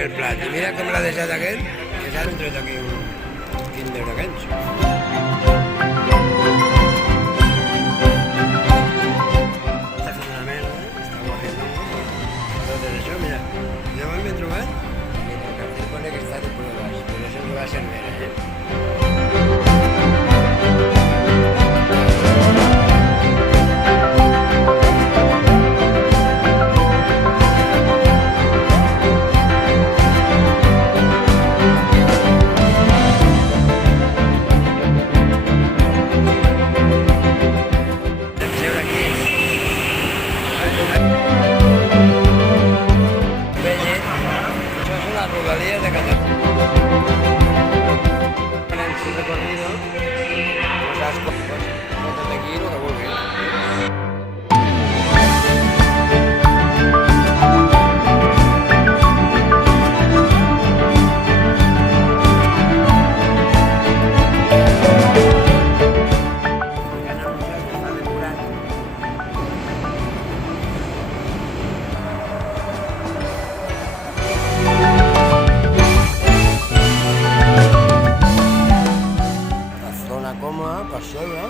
aquí el plat. I mira com l'ha deixat aquest, que s'ha tret aquí un Kinder d'aquests. Està fet una merda, està guarrint. Tot això, mira, llavors m'he trobat i en el cartell pone que està de pruebas, però això no va ser vera, Rodalías de Cataluña. En su recorrido, pues has fotos de aquí lo que vulguis. Còmode, per seure.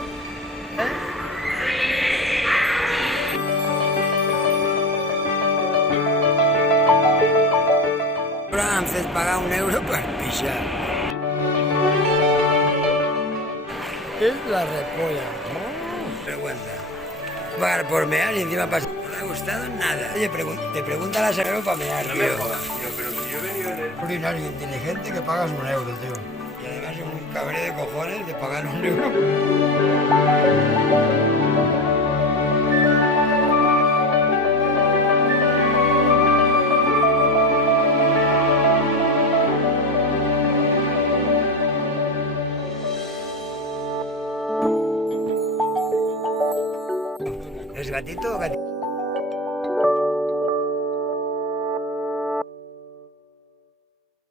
Ara han fet pagar €1 per pixar. Es la repolla. Vergüenza. Pagar por mear y encima pasar. No me ha gustado nada. Oye, te pregunta la señora para mear, tío. No me jodas, tío, pero si yo he venido en el... Urinario inteligente que pagas €1, tío. Y además es un cabré de cojones de pagar €1. ¿Es gatito o gatito?